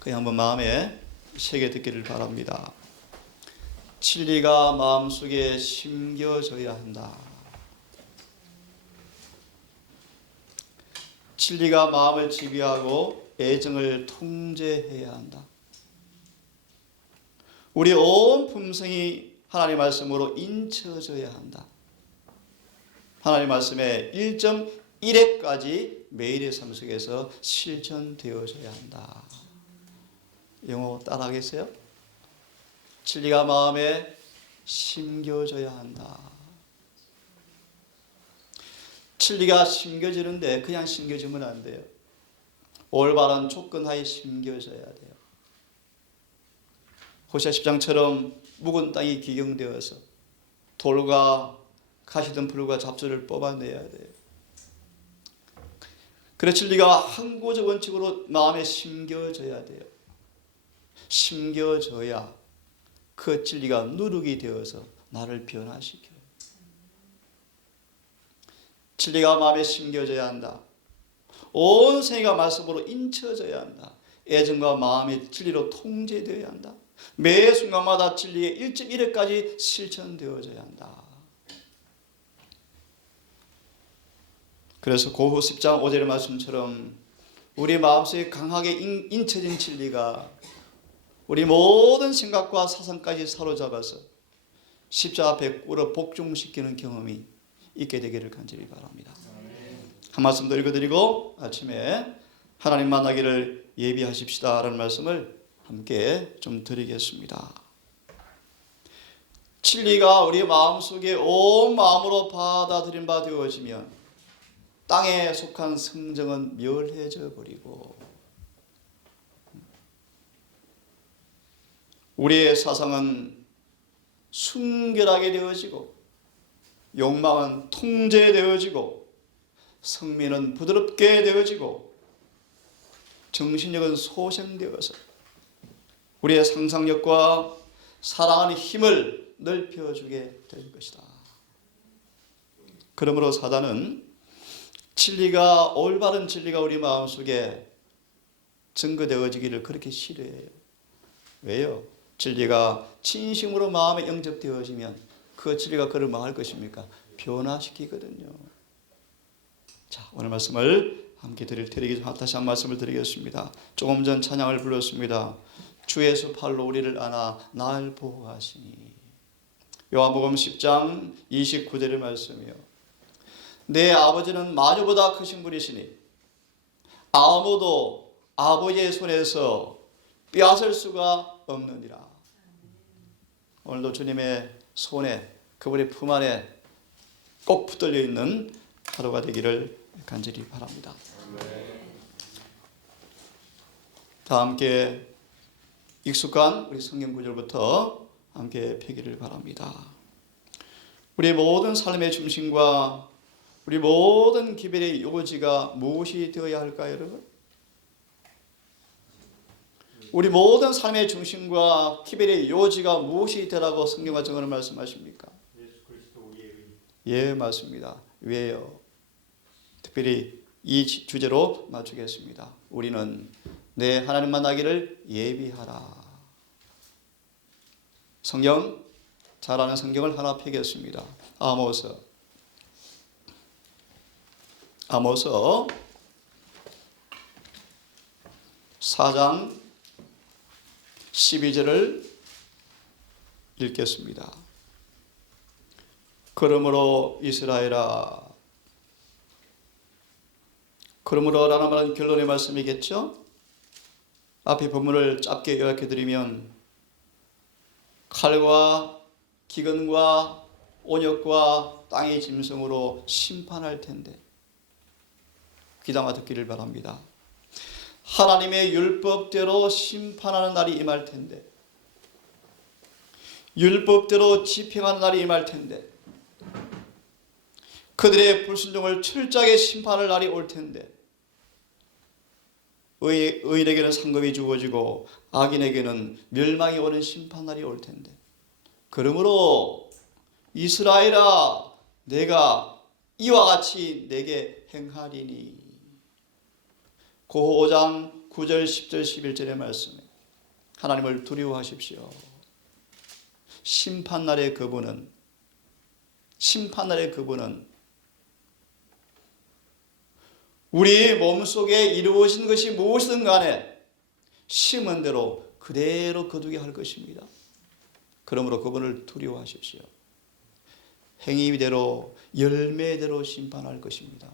그냥 한번 마음에 새겨 듣기를 바랍니다. 진리가 마음속에 심겨져야 한다. 진리가 마음을 지배하고 애정을 통제해야 한다. 우리 온 품성이 하나님의 말씀으로 인쳐져야 한다. 하나님의 말씀의 1.1회까지 매일의 삶 속에서 실천되어져야 한다. 영어 따라하겠어요? 진리가 마음에 심겨져야 한다. 진리가 심겨지는데 그냥 심겨지면 안 돼요. 올바른 조건하에 심겨져야 돼요. 호시아 10장처럼 묵은 땅이 기경되어서 돌과 가시덤불과 잡초를 뽑아내야 돼요. 그래서 진리가 항구적 원칙으로 마음에 심겨져야 돼요. 심겨져야 그 진리가 누룩이 되어서 나를 변화시켜요. 진리가 마음에 심겨져야 한다. 온 생애가 말씀으로 인쳐져야 한다. 애정과 마음의 진리로 통제되어야 한다. 매 순간마다 진리의 1.1회까지 실천되어져야 한다. 그래서 고후 10장 5절의 말씀처럼 우리 마음속에 강하게 인쳐진 진리가 우리 모든 생각과 사상까지 사로잡아서 십자가 앞에 꿇어 복종시키는 경험이 있게 되기를 간절히 바랍니다. 한 말씀 더 읽어드리고 아침에 하나님 만나기를 예비하십시다 라는 말씀을 함께 좀 드리겠습니다. 진리가 우리 마음속에 온 마음으로 받아들인 바 되어지면 땅에 속한 성정은 멸해져 버리고 우리의 사상은 순결하게 되어지고 욕망은 통제되어지고 성민은 부드럽게 되어지고 정신력은 소생되어서 우리의 상상력과 사랑하는 힘을 넓혀주게 될 것이다. 그러므로 사단은 진리가 올바른 진리가 우리 마음속에 증거되어지기를 그렇게 싫어해요. 왜요? 진리가 진심으로 마음에 영접되어지면 그 진리가 그를 뭐 할 것입니까? 변화시키거든요. 자, 오늘 말씀을 함께 드리기 다시 한 말씀을 드리겠습니다. 조금 전 찬양을 불렀습니다. 주 예수 팔로 우리를 안아 날 보호하시니. 요한복음 10장 29절의 말씀이요. 내 아버지는 마녀보다 크신 분이시니 아무도 아버지의 손에서 빼앗을 수가 없느니라. 오늘도 주님의 손에 그분의 품 안에 꼭 붙들려 있는 하루가 되기를 간절히 바랍니다. 다 함께 익숙한 우리 성경 구절부터 함께 펴기를 바랍니다. 우리 모든 삶의 중심과 우리 모든 기별의 요지가 무엇이 되어야 할까요, 여러분? 우리 모든 삶의 중심과 기별의 요지가 무엇이 되라고 성경과 증언을 말씀하십니까? 예수 그리스도 우리의 의. 예, 맞습니다. 왜요? 특별히 이 주제로 맞추겠습니다. 우리는 내 하나님 만나기를 예비하라. 성경 잘 아는 성경을 하나 펴겠습니다. 아모스 4장 12절을 읽겠습니다. 그러므로 이스라엘아, 그러므로라는 말은 결론의 말씀이겠죠. 앞에 본문을 짧게 요약해 드리면 칼과 기근과 온역과 땅의 짐승으로 심판할 텐데 귀담아 듣기를 바랍니다. 하나님의 율법대로 심판하는 날이 임할 텐데, 율법대로 집행하는 날이 임할 텐데, 그들의 불순종을 철저하게 심판할 날이 올 텐데, 의인에게는 상급이 주어지고 악인에게는 멸망이 오는 심판날이 올 텐데, 그러므로 이스라엘아, 내가 이와 같이 내게 행하리니. 고호 5장 9절, 10절, 11절의 말씀에 하나님을 두려워하십시오. 심판날의 그분은 우리 몸속에 이루어진 것이 무엇이든 간에 심은 대로 그대로 거두게 할 것입니다. 그러므로 그분을 두려워하십시오. 행위대로 열매대로 심판할 것입니다.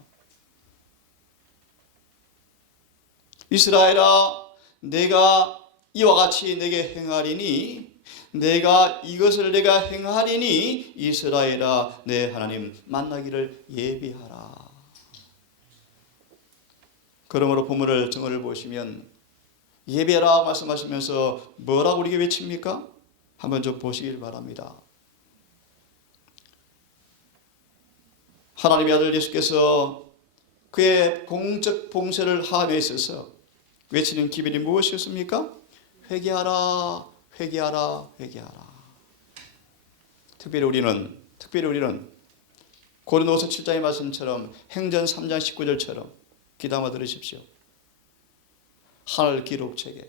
이스라엘아, 내가 이와 같이 내게 행하리니 내가 이것을 내가 행하리니 이스라엘아 내 하나님 만나기를 예비하라. 그러므로 본문을 정언을 보시면 예배라 말씀하시면서 뭐라고 우리에게 외칩니까? 한번 좀 보시길 바랍니다. 하나님의 아들 예수께서 그의 공적 봉쇄를 하함에 있어서 외치는 기별이 무엇이었습니까? 회개하라, 회개하라, 회개하라. 특별히 우리는 고린도후서 7장의 말씀처럼 행전 3장 19절처럼 귀담아 들으십시오. 하늘 기록책에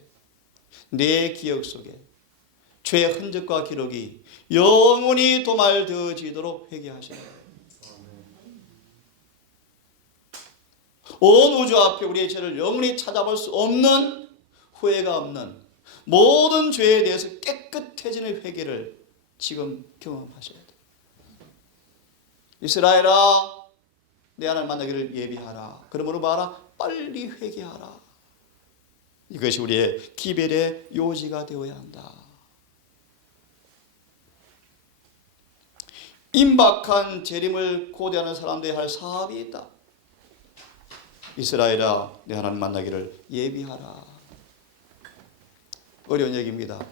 내 기억 속에 죄의 흔적과 기록이 영원히 도말되어지도록 회개하셔야 해요. 온 우주 앞에 우리의 죄를 영원히 찾아볼 수 없는, 후회가 없는 모든 죄에 대해서 깨끗해지는 회개를 지금 경험하셔야 돼요. 이스라엘아, 내 하나님 만나기를 예비하라. 그러므로 말아, 빨리 회개하라. 이것이 우리의 기별의 요지가 되어야 한다. 임박한 재림을 고대하는 사람들이 할 사업이 있다. 이스라엘아, 내 하나님 만나기를 예비하라. 어려운 얘기입니다.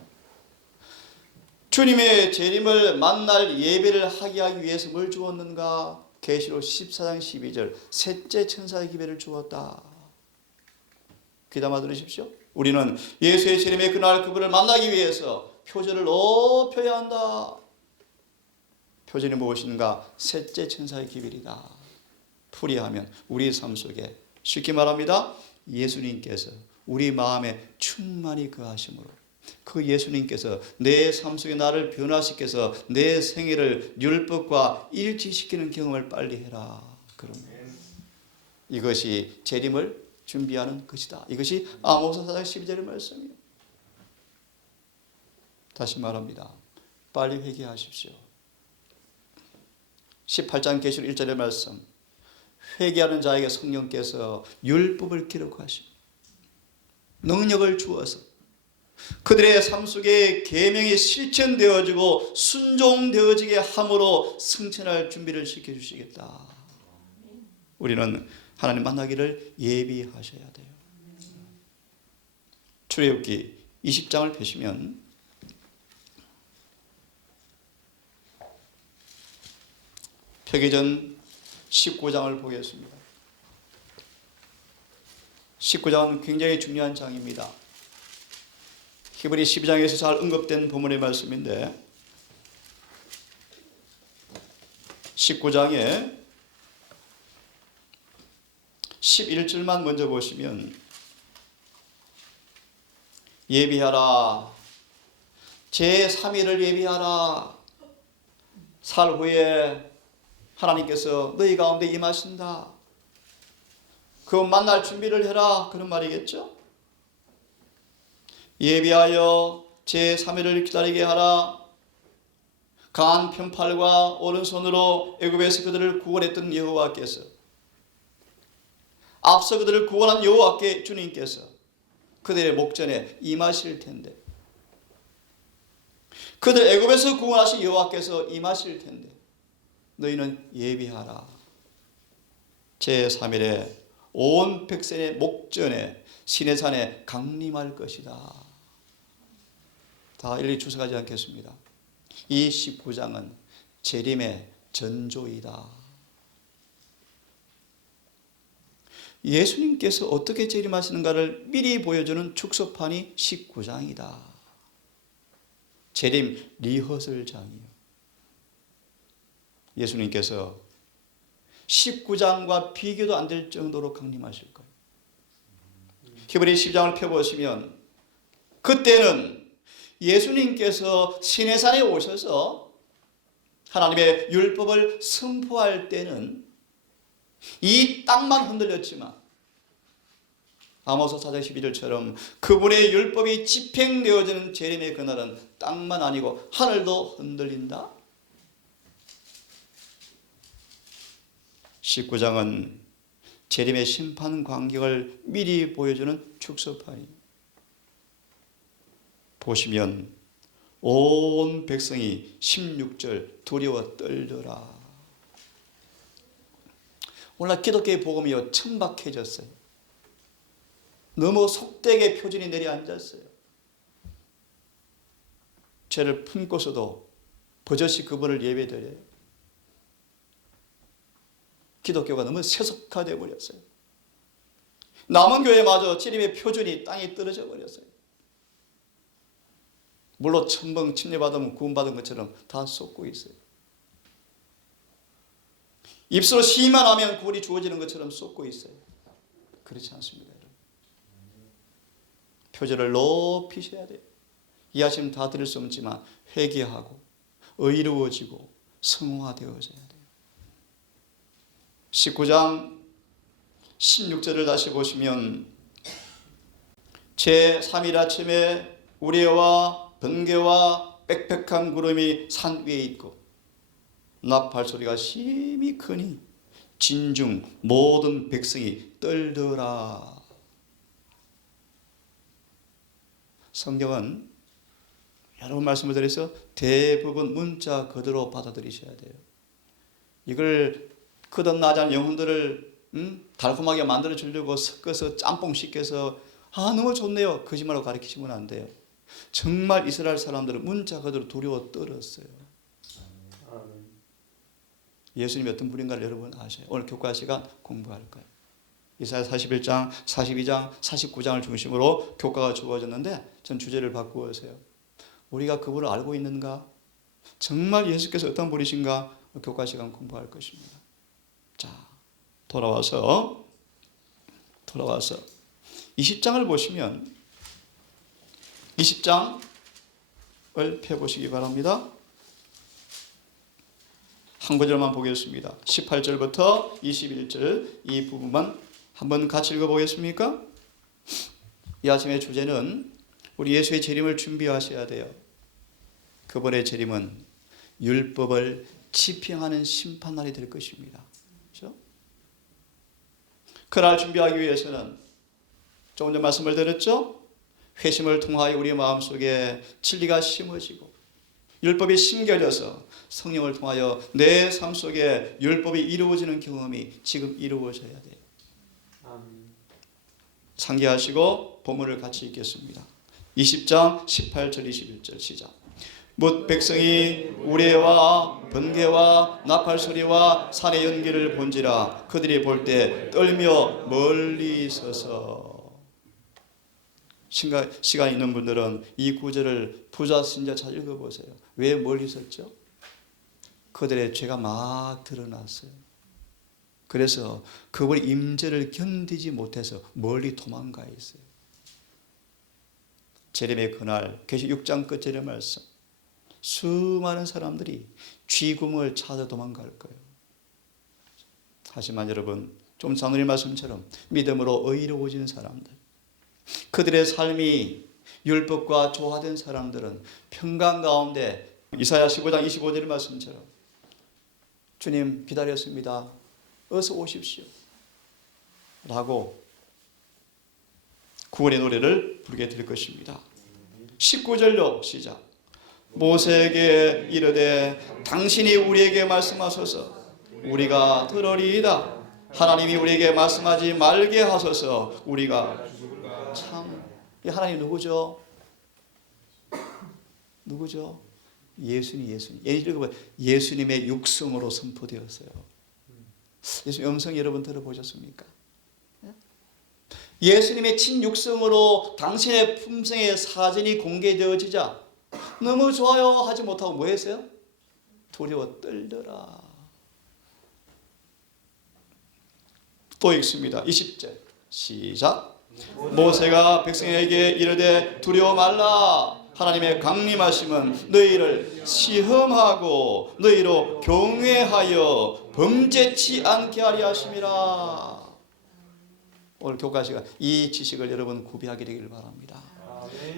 주님의 재림을 만날 예배를 하기 위해서 뭘 주었는가? 계시록 14장 12절 셋째 천사의 기별을 주었다. 귀담아 들으십시오. 우리는 예수의 재림의 그날 그분을 만나기 위해서 표절을 높여야 한다. 표절이 무엇인가? 셋째 천사의 기별이다. 풀이하면 우리 삶 속에 쉽게 말합니다. 예수님께서 우리 마음에 충만히 거하심으로 그 예수님께서 내 삶 속에 나를 변화시켜서 내 생애를 율법과 일치시키는 경험을 빨리 해라. 그럼 이것이 재림을 준비하는 것이다. 이것이 아모스 4장 12절의 말씀이에요. 다시 말합니다. 빨리 회개하십시오. 18장 계시록 1절의 말씀. 회개하는 자에게 성령께서 율법을 기록하시고 능력을 주어서 그들의 삶 속에 계명이 실천되어지고 순종되어지게 함으로 승천할 준비를 시켜주시겠다. 우리는 하나님 만나기를 예비하셔야 돼요. 출애굽기 20장을 펴시면 펴기 전 19장을 보겠습니다. 19장은 굉장히 중요한 장입니다. 히브리 12장에서 잘 언급된 본문의 말씀인데 19장에 11절만 먼저 보시면 예비하라 제3일을 예비하라 살 후에 하나님께서 너희 가운데 임하신다. 그 만날 준비를 해라. 그런 말이겠죠. 예비하여 제3일을 기다리게 하라. 강한 편팔과 오른손으로 애굽에서 그들을 구원했던 여호와께서 앞서 그들을 구원한 여호와께 주님께서 그들의 목전에 임하실 텐데 그들 애굽에서 구원하신 여호와께서 임하실 텐데 너희는 예비하라. 제3일에 온 백성의 목전에 시내산에 강림할 것이다. 다 일일이 주석하지 않겠습니다. 이 19장은 재림의 전조이다. 예수님께서 어떻게 재림하시는가를 미리 보여주는 축소판이 19장이다. 재림 리허설장이요. 예수님께서 19장과 비교도 안 될 정도로 강림하실 거예요. 히브리 10장을 펴보시면 그때는 예수님께서 시내산에 오셔서 하나님의 율법을 선포할 때는 이 땅만 흔들렸지만 아모스 4장 12절처럼 그분의 율법이 집행되어지는 재림의 그날은 땅만 아니고 하늘도 흔들린다. 19장은 재림의 심판 광경을 미리 보여주는 축소판이 보시면 온 백성이 16절 두려워 떨더라. 오늘날 기독교의 복음이요 천박해졌어요. 너무 속되게 표준이 내려앉았어요. 죄를 품고서도 버젓이 그분을 예배드려요. 기독교가 너무 세속화되어 버렸어요. 남은 교회마저 재림의 표준이 땅에 떨어져 버렸어요. 물로 천번 침례받으면 구원받은 것처럼 다 쏟고 있어요. 입술로 시만 하면 구원이 주어지는 것처럼 쏟고 있어요. 그렇지 않습니다, 여러분. 표준을 높이셔야 돼요. 이 아침 다 드릴 수 없지만 회개하고 의로워지고 성화되어져야 돼요. 19장 16절을 다시 보시면 제3일 아침에 우레와 번개와 빽빽한 구름이 산 위에 있고 나팔 소리가 심히 크니 진중 모든 백성이 떨더라. 성경은 여러 번 말씀을 드려서 대부분 문자 그대로 받아들이셔야 돼요. 이걸 거듭나지 영혼들을 달콤하게 만들어 주려고 섞어서 짬뽕 시켜서 너무 좋네요 거짓말로 가르치시면 안 돼요. 정말 이스라엘 사람들은 문자 그대로 두려워 떨었어요. 예수님이 어떤 분인가를 여러분 아셔요. 오늘 교과 시간 공부할 거예요. 이사야 41장, 42장, 49장을 중심으로 교과가 주어졌는데 전 주제를 바꾸어서요. 우리가 그분을 알고 있는가? 정말 예수께서 어떤 분이신가? 교과 시간 공부할 것입니다. 자, 돌아와서 20장을 보시면 20장을 펴보시기 바랍니다. 한 구절만 보겠습니다. 18절부터 21절 이 부분만 한번 같이 읽어보겠습니까? 이 아침의 주제는 우리 예수의 재림을 준비하셔야 돼요. 그분의 재림은 율법을 집행하는 심판날이 될 것입니다. 그렇죠? 그날 준비하기 위해서는 조금 전 말씀을 드렸죠? 회심을 통하여 우리 마음속에 진리가 심어지고 율법이 심겨져서 성령을 통하여 내 삶 속에 율법이 이루어지는 경험이 지금 이루어져야 돼요. 상기하시고 본문을 같이 읽겠습니다. 20장 18절 21절 시작. 못 백성이 우레와 번개와 나팔 소리와 산의 연기를 본지라 그들이 볼 때 떨며 멀리 서서. 시간 있는 분들은 이 구절을 부자 신자 잘 읽어보세요. 왜 멀리 섰죠? 그들의 죄가 막 드러났어요. 그래서 그분의 임재를 견디지 못해서 멀리 도망가 있어요. 재림의 그날 계시 6장 끝절의 말씀. 수많은 사람들이 쥐구멍을 찾아 도망갈 거예요. 하지만 여러분, 좀 전의 말씀처럼 믿음으로 의로워진 사람들, 그들의 삶이 율법과 조화된 사람들은 평강 가운데 이사야 15장 25절의 말씀처럼 주님 기다렸습니다. 어서 오십시오. 라고 구원의 노래를 부르게 될 것입니다. 19절로 시작. 모세에게 이르되 당신이 우리에게 말씀하소서 우리가 들으리이다. 하나님이 우리에게 말씀하지 말게 하소서 우리가 참. 이 하나님 누구죠? 누구죠? 예수님. 예수님의 육성으로 선포되었어요. 예수님 음성 여러분 들어보셨습니까? 예수님의 친육성으로 당신의 품성의 사진이 공개되어지자 너무 좋아요 하지 못하고 뭐 했어요? 두려워 떨더라. 또 읽습니다. 20절 시작. 모세가 백성에게 이르되 두려워 말라. 하나님의 강림하심은 너희를 시험하고 너희로 경외하여 범죄치 않게 하려 하심이라. 오늘 교과 시간 이 지식을 여러분 구비하게 되기를 바랍니다.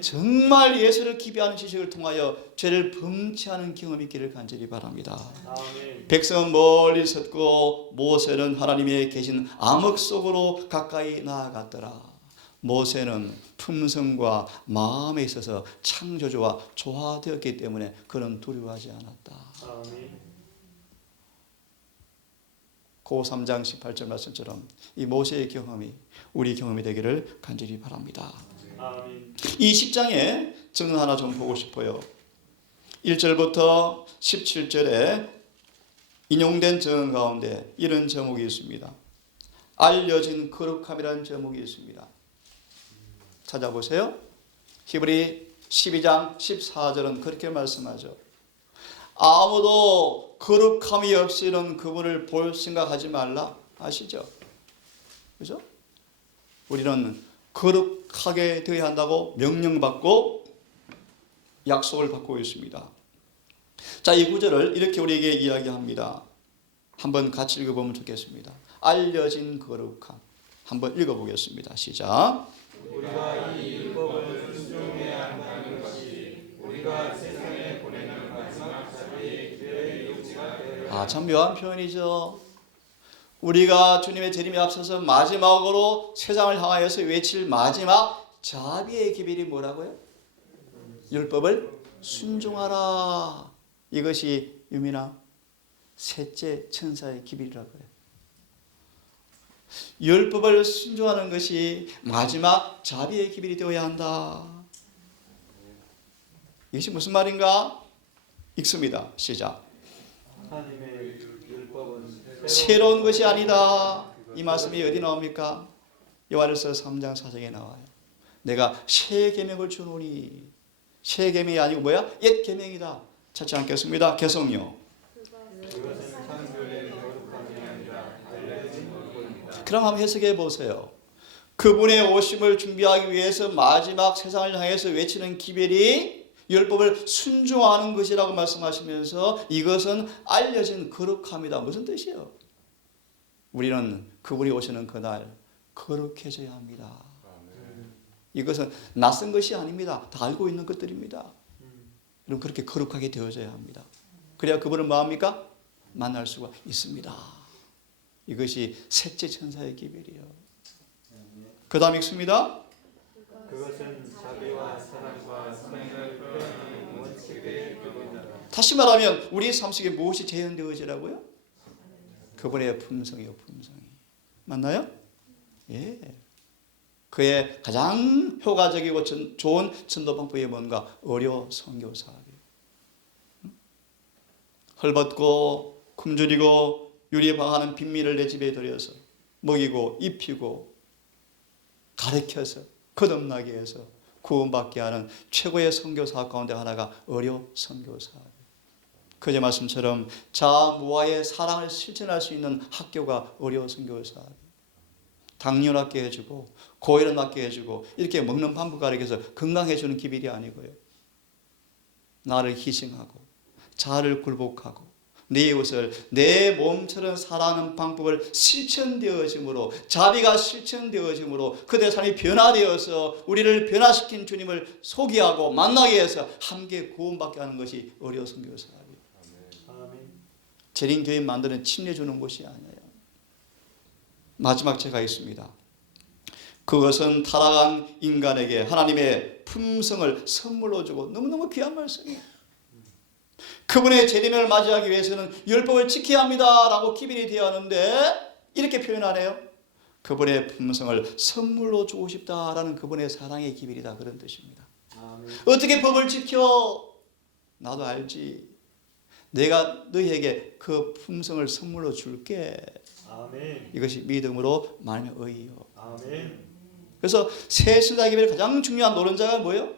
정말 예수를 기비하는 지식을 통하여 죄를 범치하는 경험이 있기를 간절히 바랍니다. 백성은 멀리 섰고 모세는 하나님의 계신 암흑 속으로 가까이 나아갔더라. 모세는 품성과 마음에 있어서 창조주와 조화되었기 때문에 그는 두려워하지 않았다. 고 3장 18절 말씀처럼 이 모세의 경험이 우리 경험이 되기를 간절히 바랍니다. 이 10장에 저는 하나 좀 보고 싶어요. 1절부터 17절에 인용된 정 가운데 이런 제목이 있습니다. 알려진 거룩함이라는 제목이 있습니다. 찾아보세요. 히브리 12장 14절은 그렇게 말씀하죠. 아무도 거룩함이 없이는 그분을 볼 생각하지 말라. 아시죠? 그죠? 우리는 거룩하게 되어야 한다고 명령받고 약속을 받고 있습니다. 자, 이 구절을 이렇게 우리에게 이야기합니다. 한번 같이 읽어보면 좋겠습니다. 알려진 거룩함. 한번 읽어보겠습니다. 시작. 우리가 이 율법을 순종해야 한다는 것이 우리가 세상에 보내는 마지막 자비의 기회의 용지가 되어야 참 묘한 표현이죠. 우리가 주님의 재림에 앞서서 마지막으로 세상을 향하여서 외칠 마지막 자비의 기별이 뭐라고요? 율법을 순종하라. 이것이 유민아 셋째 천사의 기별이라고 해요. 율법을 순종하는 것이 마지막 자비의 기별이 되어야 한다. 이것이 무슨 말인가? 읽습니다. 시작. 하나님의 율법은 새로운 것이 아니다. 이 말씀이 어디 나옵니까? 요한일서 3장 4절에 나와요. 내가 새 계명을 주노니. 새 계명이 아니고 뭐야? 옛 계명이다. 찾지 않겠습니다. 개성요. 그것은 창조의 거룩함이 아니라 알려진 율법입니다. 그럼 한번 해석해 보세요. 그분의 오심을 준비하기 위해서 마지막 세상을 향해서 외치는 기별이 율법을 순종하는 것이라고 말씀하시면서 이것은 알려진 거룩함이다. 무슨 뜻이에요? 우리는 그분이 오시는 그날 거룩해져야 합니다. 이것은 낯선 것이 아닙니다. 다 알고 있는 것들입니다. 여러분 그렇게 거룩하게 되어져야 합니다. 그래야 그분을 뭐합니까? 만날 수가 있습니다. 이것이 셋째 천사의 기별이에요. 그 다음 읽습니다. 그것은 자비와 사랑과 선행을 표현하는 원칙의 교훈이다. 다시 말하면 우리 삶 속에 무엇이 재현되어지라고요? 그분의 품성이요, 품성이. 맞나요? 예. 그의 가장 효과적이고 좋은 전도 방법이 뭔가? 의료 선교 사업이에요. 헐벗고 굶주리고 유리방하는 빈민을 내 집에 들여서 먹이고 입히고 가르쳐서 거듭나게 해서 구원받게 하는 최고의 선교 사업 가운데 하나가 의료 선교 사업이에요. 그제 말씀처럼 자무아의 사랑을 실천할 수 있는 학교가 의료 선교 사업이에요. 당뇨 낫게 해주고 고혈압 낫게 해주고 이렇게 먹는 방법 가르쳐서 건강해주는 기별이 아니고요. 나를 희생하고 자아를 굴복하고 내 이웃을 내 몸처럼 살아가는 방법을 실천되어짐으로 자비가 실천되어짐으로 그들의 삶이 변화되어서 우리를 변화시킨 주님을 소개하고 만나게 해서 함께 구원받게 하는 것이 의료 선교 사업이에요. 재림교회 만드는 침례주는 곳이 아니에요. 마지막 제가 있습니다. 그것은 타락한 인간에게 하나님의 품성을 선물로 주고 너무너무 귀한 말씀이에요. 그분의 재림을 맞이하기 위해서는 율법을 지켜야 합니다 라고 기별이 되어야 하는데 이렇게 표현하네요. 그분의 품성을 선물로 주고 싶다라는 그분의 사랑의 기별이다 그런 뜻입니다. 어떻게 법을 지켜? 나도 알지. 내가 너희에게 그 품성을 선물로 줄게. 아멘. 이것이 믿음으로 말하면 의요. 아멘. 그래서 새 신사 기별의 가장 중요한 노른자가 뭐예요?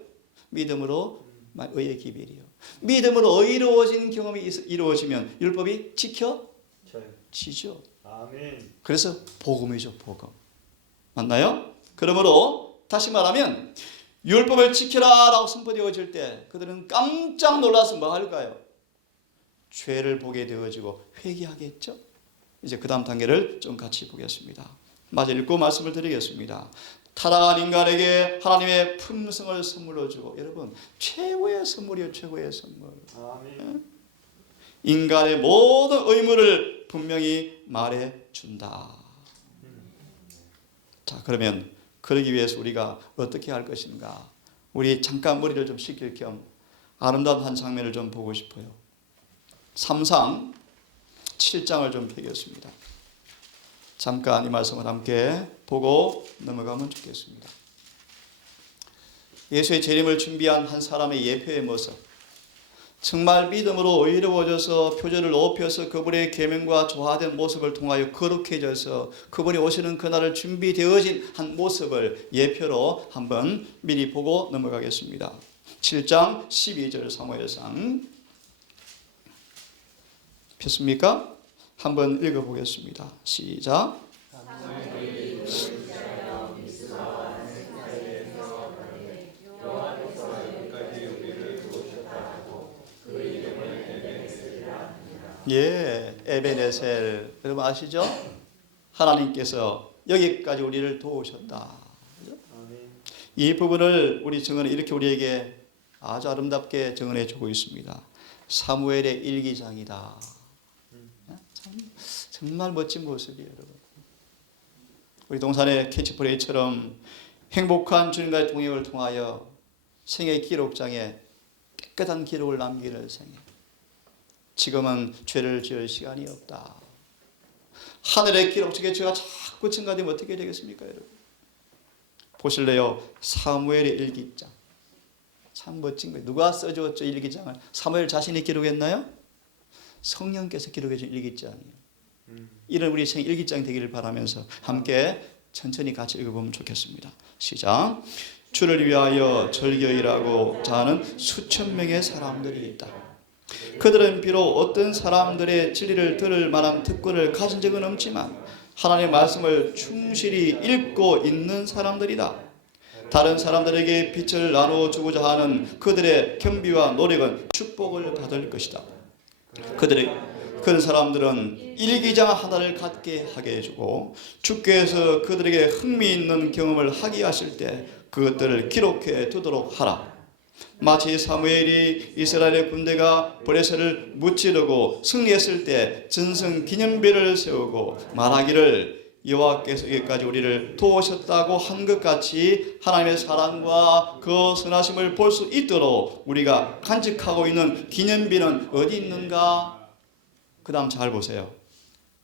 믿음으로 의의 기별이요. 믿음으로 의로워진 경험이 이루어지면 율법이 지켜지죠. 아멘. 그래서 복음이죠, 복음. 맞나요? 그러므로 다시 말하면 율법을 지키라라고 선포되어질 때 그들은 깜짝 놀라서 뭐 할까요? 죄를 보게 되어지고 회개하겠죠. 이제 그 다음 단계를 좀 같이 보겠습니다. 마저 읽고 말씀을 드리겠습니다. 타락한 인간에게 하나님의 품성을 선물로 주고, 여러분 최고의 선물이요, 최고의 선물. 아멘. 인간의 모든 의무를 분명히 말해준다. 자, 그러면 그러기 위해서 우리가 어떻게 할 것인가? 우리 잠깐 머리를 좀 식힐 겸 아름다운 한 장면을 좀 보고 싶어요. 삼상 7장을 좀 펴겠습니다. 잠깐 이 말씀을 함께 보고 넘어가면 좋겠습니다. 예수의 재림을 준비한 한 사람의 예표의 모습, 정말 믿음으로 의로워져서 표절을 높여서 그분의 계명과 조화된 모습을 통하여 거룩해져서 그분이 오시는 그날을 준비되어진 한 모습을 예표로 한번 미리 보고 넘어가겠습니다. 7장 12절 사무엘상 폈습니까? 한번 읽어보겠습니다. 시작. 예, 에베네셀. 여러분 아시죠? 하나님께서 여기까지 우리를 도우셨다. 이 부분을 우리 증언은 이렇게 우리에게 아주 아름답게 증언해 주고 있습니다. 사무엘의 일기장이다. 정말 멋진 모습이에요, 여러분. 우리 동산의 캐치프레이처럼 행복한 주님과의 동행을 통하여 생애 기록장에 깨끗한 기록을 남기는 생애. 지금은 죄를 지을 시간이 없다. 하늘의 기록 속에 죄가 자꾸 증가되면 어떻게 되겠습니까, 여러분? 보실래요? 사무엘의 일기장. 참 멋진 거예요. 누가 써줬죠, 일기장을? 사무엘 자신이 기록했나요? 성령께서 기록해 준 일기장이에요. 이런 우리 생 일기장 되기를 바라면서 함께 천천히 같이 읽어보면 좋겠습니다. 시작. 주를 위하여 절교일하고 자는 수천 명의 사람들이 있다. 그들은 비록 어떤 사람들의 진리를 들을 만한 특권을 가진 적은 없지만 하나님의 말씀을 충실히 읽고 있는 사람들이다. 다른 사람들에게 빛을 나누어 주고자 하는 그들의 겸비와 노력은 축복을 받을 것이다. 그런 사람들은 일기장 하나를 갖게 하게 해주고 주께서 그들에게 흥미있는 경험을 하게 하실 때 그것들을 기록해 두도록 하라. 마치 사무엘이 이스라엘의 군대가 브레셀을 무찌르고 승리했을 때 전승 기념비를 세우고 말하기를 여호와께서 여기까지 우리를 도우셨다고 한 것 같이 하나님의 사랑과 그 선하심을 볼 수 있도록 우리가 간직하고 있는 기념비는 어디 있는가? 그 다음 잘 보세요.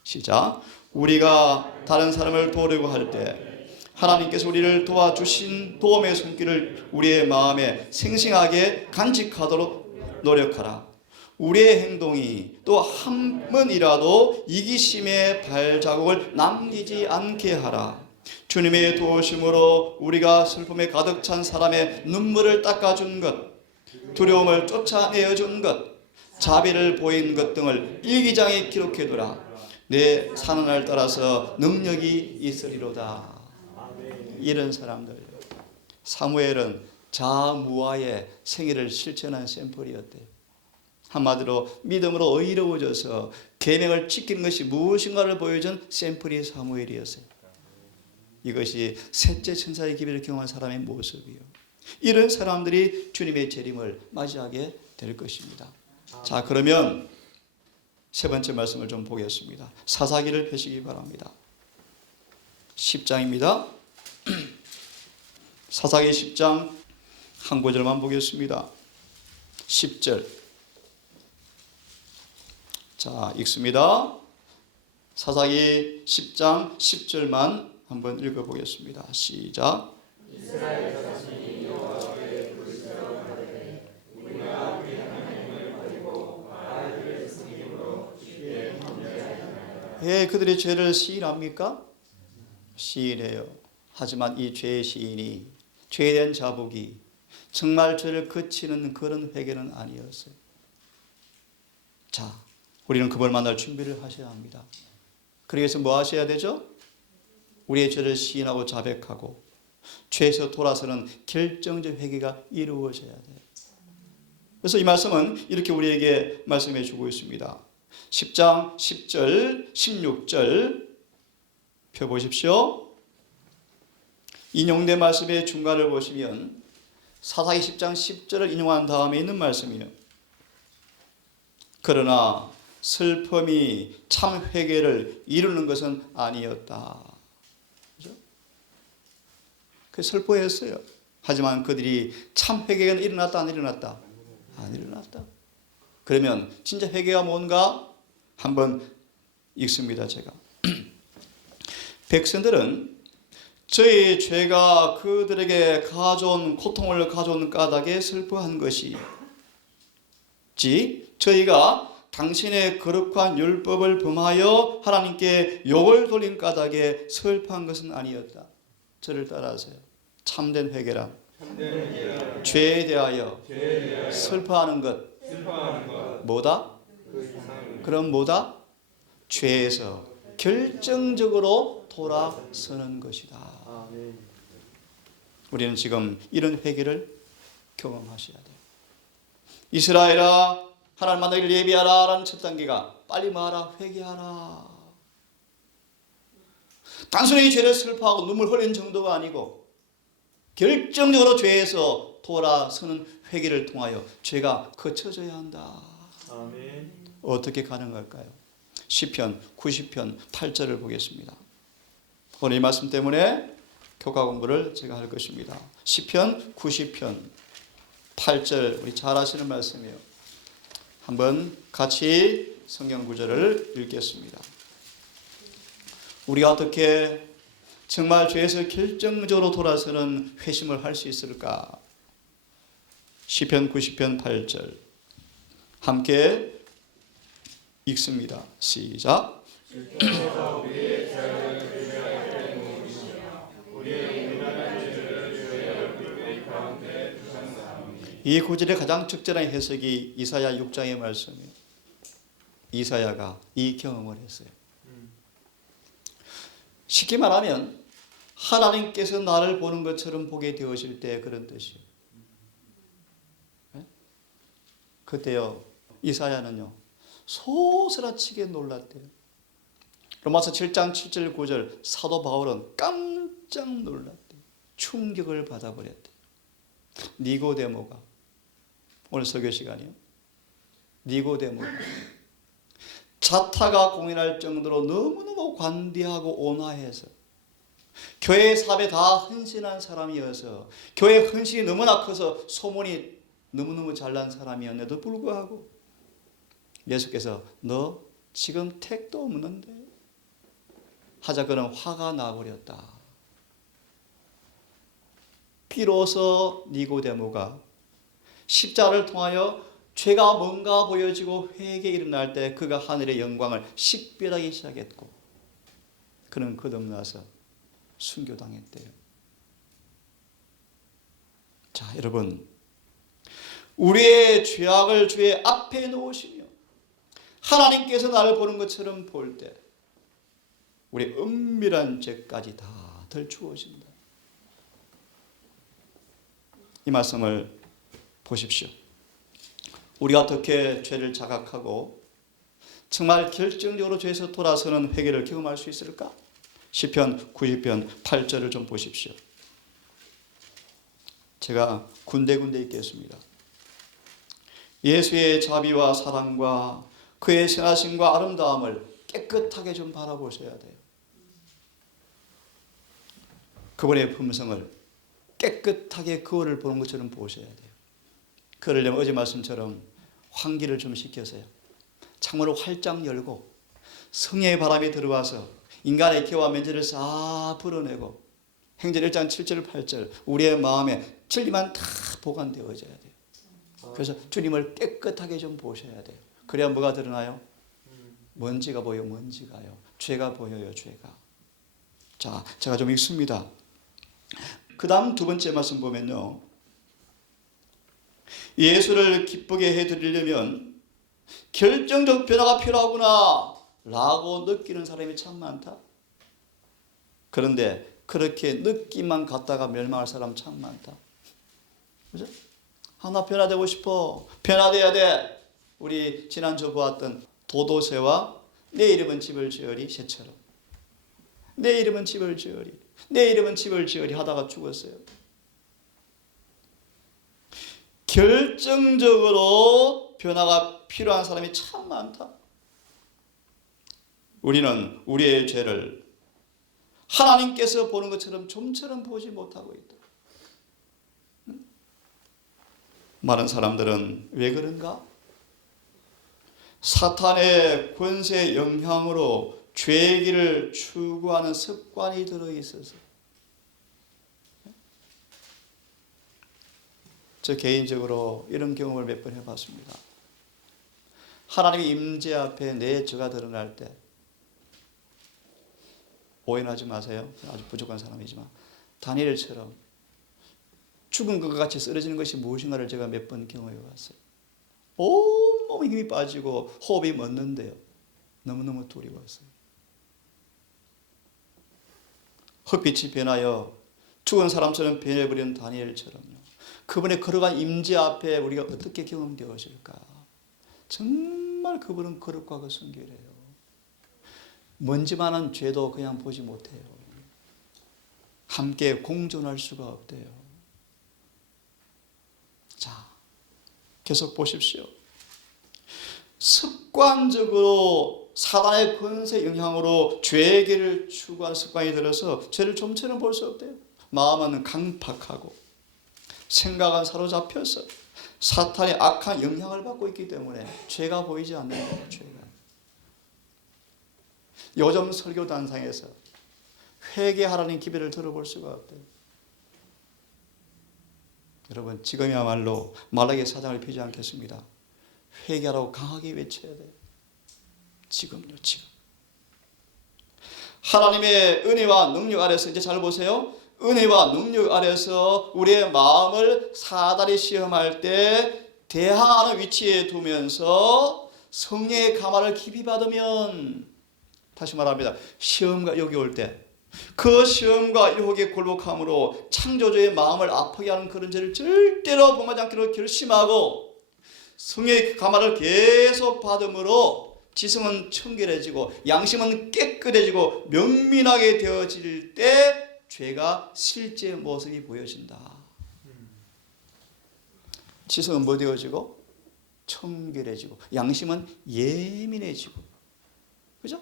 시작. 우리가 다른 사람을 도우려고 할 때 하나님께서 우리를 도와주신 도움의 손길을 우리의 마음에 생생하게 간직하도록 노력하라. 우리의 행동이 또 한 번이라도 이기심의 발자국을 남기지 않게 하라. 주님의 도우심으로 우리가 슬픔에 가득 찬 사람의 눈물을 닦아준 것, 두려움을 쫓아내어준 것, 자비를 보인 것 등을 일기장에 기록해두라. 내 사는 날 따라서 능력이 있으리로다. 이런 사람들. 사무엘은 자무와의 생애를 실천한 샘플이었대요. 한마디로 믿음으로 의로워져서 계명을 지키는 것이 무엇인가를 보여준 샘플이 사무엘이었어요. 이것이 셋째 천사의 기별을 경험한 사람의 모습이에요. 이런 사람들이 주님의 재림을 맞이하게 될 것입니다. 자, 그러면 세 번째 말씀을 좀 보겠습니다. 사사기를 펴시기 바랍니다. 10장입니다. 사사기 10장 한 구절만 보겠습니다. 10절. 자, 읽습니다. 사사기 10장 10절만 한번 읽어보겠습니다. 시작. 이스라엘 자손이 여호와께 부르짖어 가되 우리가 우리 하나님을 버리고 바알을 섬김으로 주께 범죄하였나이다. 예, 그들의 죄를 시인합니까? 시인해요. 하지만 이 죄의 시인이, 죄에 대한 자복이 정말 죄를 그치는 그런 회개는 아니었어요. 자, 우리는 그걸 만날 준비를 하셔야 합니다. 그래서 뭐 하셔야 되죠? 우리의 죄를 시인하고 자백하고 죄에서 돌아서는 결정적 회개가 이루어져야 돼요. 그래서 이 말씀은 이렇게 우리에게 말씀해 주고 있습니다. 10장 10절 16절 펴보십시오. 인용된 말씀의 중간을 보시면 사사기 10장 10절을 인용한 다음에 있는 말씀이에요. 그러나 슬픔이 참 회개를 이루는 것은 아니었다. 그렇죠? 그 슬퍼했어요. 하지만 그들이 참 회개가 일어났다 안 일어났다? 안 일어났다. 그러면 진짜 회개가 뭔가 한번 읽습니다. 제가 백성들은 저희 죄가 그들에게 가져온 고통을 가져온 까닭에 슬퍼한 것이지 저희가 당신의 거룩한 율법을 범하여 하나님께 욕을 돌린 까닭에 슬퍼한 것은 아니었다. 저를 따라하세요. 참된 회개란 죄에 대하여 슬퍼하는 것. 뭐다? 그럼 뭐다? 죄에서 결정적으로 돌아서는 것이다. 우리는 지금 이런 회개를 경험하셔야 돼요. 이스라엘아 하나님 만나기를 예비하라 라는 첫 단계가 빨리 말하라, 회개하라. 단순히 죄를 슬퍼하고 눈물 흘리는 정도가 아니고 결정적으로 죄에서 돌아서는 회개를 통하여 죄가 거쳐져야 한다. 아멘. 어떻게 가능할까요? 시편 90편 8절을 보겠습니다. 오늘 이 말씀 때문에 교과 공부를 제가 할 것입니다. 시편 90편 8절 우리 잘 아시는 말씀이에요. 한번 같이 성경 구절을 읽겠습니다. 우리가 어떻게 정말 죄에서 결정적으로 돌아서는 회심을 할 수 있을까? 시편 90편 8절 함께 읽습니다. 시작. 이 구절의 가장 적절한 해석이 이사야 6장의 말씀이에요. 이사야가 이 경험을 했어요. 쉽게 말하면 하나님께서 나를 보는 것처럼 보게 되어질 때 그런 뜻이에요. 그때요 이사야는요 소스라치게 놀랐대요. 로마서 7장 7절 9절 사도 바울은 깜짝 놀랐대요. 충격을 받아버렸대요. 니고데모가 오늘 설교 시간이요. 니고데모가 자타가 공인할 정도로 너무너무 관대하고 온화해서 교회 사업에 다 헌신한 사람이어서 교회 헌신이 너무나 커서 소문이 너무너무 잘난 사람이었는데도 불구하고 예수께서 너 지금 택도 없는데 하자 그는 화가 나버렸다. 비로소 니고데모가 십자가를 통하여 죄가 뭔가 보여지고 회개에 일어날 때 그가 하늘의 영광을 식별하기 시작했고 그는 거듭나서 순교당했대요. 자, 여러분 우리의 죄악을 주의 앞에 놓으시며 하나님께서 나를 보는 것처럼 볼 때 우리 은밀한 죄까지 다 덜추어진다. 이 말씀을 보십시오. 우리가 어떻게 죄를 자각하고 정말 결정적으로 죄에서 돌아서는 회개를 경험할 수 있을까? 시편 90편 8절을 좀 보십시오. 제가 군데군데 읽겠습니다. 예수의 자비와 사랑과 그의 선하심과 아름다움을 깨끗하게 좀 바라보셔야 돼요. 그분의 품성을 깨끗하게 거울을 보는 것처럼 보셔야 돼요. 그러려면 어제 말씀처럼 환기를 좀 시켜서요. 창문을 활짝 열고 성령의 바람이 들어와서 인간의 기와 면제를 싹 불어내고 행전 1장 7절 8절 우리의 마음에 진리만 다 보관되어져야 돼요. 그래서 주님을 깨끗하게 좀 보셔야 돼요. 그래야 뭐가 드러나요? 먼지가 보여. 먼지가요. 죄가 보여요. 죄가. 자, 제가 좀 읽습니다. 그 다음 두 번째 말씀 보면요. 예수를 기쁘게 해드리려면 결정적 변화가 필요하구나 라고 느끼는 사람이 참 많다. 그런데 그렇게 느낌만 갖다가 멸망할 사람 참 많다. 그죠? 나 변화되고 싶어. 변화돼야 돼. 우리 지난주 보았던 도도새와 내 이름은 집을 지으리 새처럼. 내 이름은 집을 지으리. 내 이름은 집을 지으리 하다가 죽었어요. 결정적으로 변화가 필요한 사람이 참 많다. 우리는 우리의 죄를 하나님께서 보는 것처럼 좀처럼 보지 못하고 있다. 많은 사람들은 왜 그런가? 사탄의 권세 영향으로 죄의 길을 추구하는 습관이 들어있어서. 저 개인적으로 이런 경험을 몇 번 해봤습니다. 하나님의 임재 앞에 내 죄가 드러날 때, 오해하지 마세요. 아주 부족한 사람이지만 다니엘처럼 죽은 것과 같이 쓰러지는 것이 무엇인가를 제가 몇 번 경험해 봤어요. 온몸에 힘이 빠지고 호흡이 멎는데요. 너무너무 두려웠어요. 흙빛이 변하여 죽은 사람처럼 변해버린 다니엘처럼요. 그분의 걸어간 임재 앞에 우리가 어떻게 경험되어질까? 정말 그분은 거룩하고 순결해요. 먼지 많은 죄도 그냥 보지 못해요. 함께 공존할 수가 없대요. 자, 계속 보십시오. 습관적으로 사단의 권세 영향으로 죄의 길을 추구하는 습관이 들어서 죄를 좀처럼 볼 수 없대요. 마음은 강팍하고 생각은 사로잡혀서 사탄의 악한 영향을 받고 있기 때문에 죄가 보이지 않는 거예요. 죄가. 요즘 설교단상에서 회개하라는 기별을 들어볼 수가 없대요. 여러분, 지금이야말로 말라기 사장을 피지 않겠습니다. 회개하라고 강하게 외쳐야 돼요. 지금요, 지금. 하나님의 은혜와 능력 아래서, 이제 잘 보세요. 은혜와 능력 아래서 우리의 마음을 사단이 시험할 때 대항하는 위치에 두면서 성령의 감화를 깊이 받으면, 다시 말합니다. 시험과 유혹이 올 때 그 시험과 유혹에 굴복함으로 창조주의 마음을 아프게 하는 그런 죄를 절대로 범하지 않기로 결심하고 성령의 감화를 계속 받음으로 지성은 청결해지고 양심은 깨끗해지고 명민하게 되어질 때 죄가 실제 모습이 보여진다. 지성은 뭐 되어지고? 청결해지고 양심은 예민해지고. 그죠?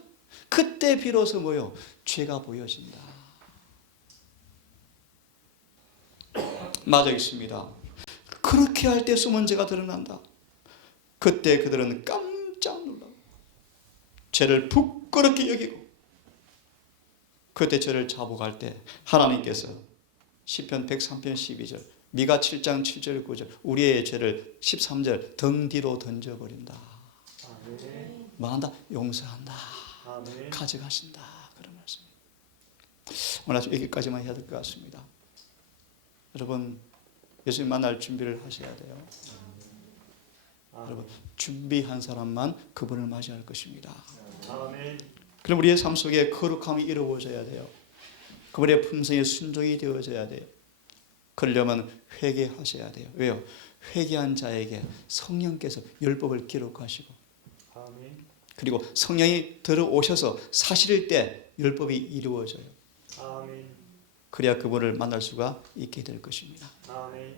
그때 비로소 뭐요? 죄가 보여진다. 맞아 있습니다. 그렇게 할 때 숨은 죄가 드러난다. 그때 그들은 깜짝 놀라. 죄를 부끄럽게 여기고 그때 죄를 자복할 때 하나님께서 시편 103편 12절, 미가 7장 7절 9절 우리의 죄를 13절 등 뒤로 던져버린다. 뭐 한다? 용서한다. 아멘. 가져가신다. 그런 말씀입니다. 오늘 아주 여기까지만 해야 될 것 같습니다. 여러분, 예수님 만날 준비를 하셔야 돼요. 여러분, 준비한 사람만 그분을 맞이할 것입니다. 아멘. 그럼 우리의 삶 속에 거룩함이 이루어져야 돼요. 그분의 품성에 순종이 되어져야 돼요. 그러려면 회개하셔야 돼요. 왜요? 회개한 자에게 성령께서 율법을 기록하시고, 아멘. 그리고 성령이 들어오셔서 사실일 때 율법이 이루어져요. 아멘. 그래야 그분을 만날 수가 있게 될 것입니다. 아멘.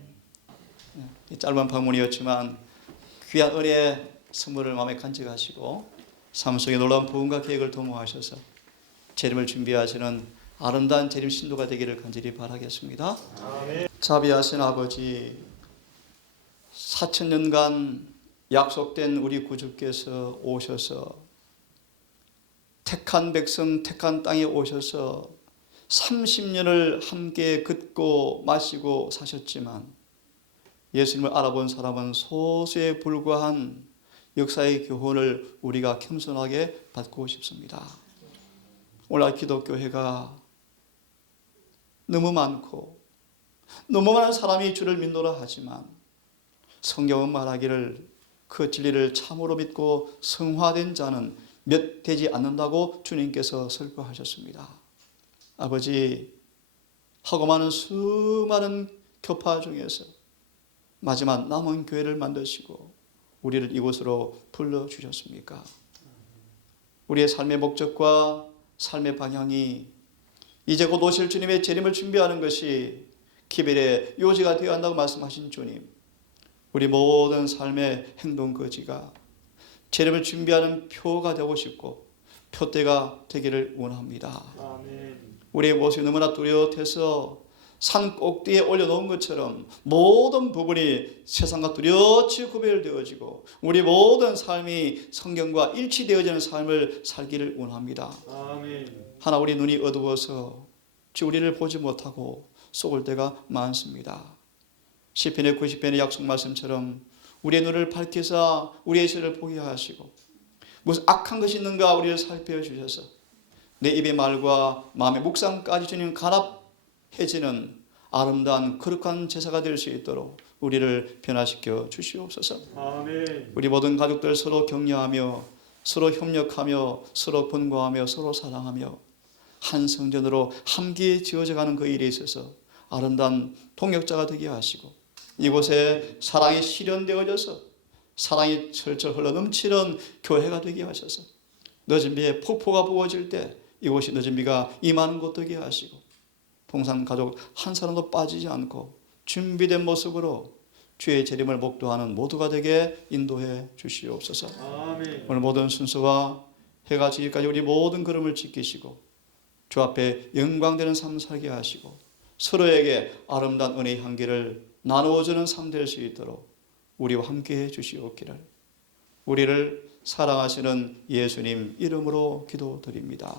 짧은 방문이었지만 귀한 은혜의 선물을 마음에 간직하시고 삶 속에 놀라운 부흥과 계획을 도모하셔서 재림을 준비하시는 아름다운 재림 신도가 되기를 간절히 바라겠습니다. 아멘. 자비하신 아버지, 4000년간 약속된 우리 구주께서 오셔서 택한 백성, 택한 땅에 오셔서 30년을 함께 걷고 마시고 사셨지만 예수님을 알아본 사람은 소수에 불과한 역사의 교훈을 우리가 겸손하게 받고 싶습니다. 오늘 기독교회가 너무 많고 너무 많은 사람이 주를 믿노라 하지만 성경은 말하기를 그 진리를 참으로 믿고 성화된 자는 몇 되지 않는다고 주님께서 설교하셨습니다. 아버지, 하고 많은 수많은 교파 중에서 마지막 남은 교회를 만드시고 우리를 이곳으로 불러주셨습니까? 우리의 삶의 목적과 삶의 방향이 이제 곧 오실 주님의 재림을 준비하는 것이 기별의 요지가 되어야 한다고 말씀하신 주님, 우리 모든 삶의 행동 거지가 재림을 준비하는 표가 되고 싶고 표대가 되기를 원합니다. 아멘. 우리의 모습이 너무나 뚜렷해서 산 꼭대기에 올려놓은 것처럼 모든 부분이 세상과 뚜렷이 구별되어지고 우리 모든 삶이 성경과 일치되어지는 삶을 살기를 원합니다. 아멘. 하나 우리 눈이 어두워서 우리를 보지 못하고 속을 때가 많습니다. 시편의 90편의 약속 말씀처럼 우리의 눈을 밝혀서 우리의 죄를 보게 하시고 무슨 악한 것이 있는가 우리를 살펴주셔서 내 입의 말과 마음의 묵상까지 주님 간합해지는 아름다운 거룩한 제사가 될 수 있도록 우리를 변화시켜 주시옵소서. 아멘. 우리 모든 가족들 서로 격려하며 서로 협력하며 서로 번거하며 서로 사랑하며 한 성전으로 함께 지어져가는 그 일에 있어서 아름다운 동역자가 되게 하시고 이곳에 사랑이 실현되어져서 사랑이 철철 흘러넘치는 교회가 되게 하셔서 늦은 비에 폭포가 부어질 때 이곳이 늦은 비가 임하는 곳 되게 하시고 동산 가족 한 사람도 빠지지 않고 준비된 모습으로 주의 재림을 목도하는 모두가 되게 인도해 주시옵소서. 아멘. 오늘 모든 순서와 해가 지기까지 우리 모든 걸음을 지키시고 주 앞에 영광되는 삶 살게 하시고 서로에게 아름다운 은혜의 향기를 나누어주는 삶 될 수 있도록 우리와 함께해 주시옵기를 우리를 사랑하시는 예수님 이름으로 기도드립니다.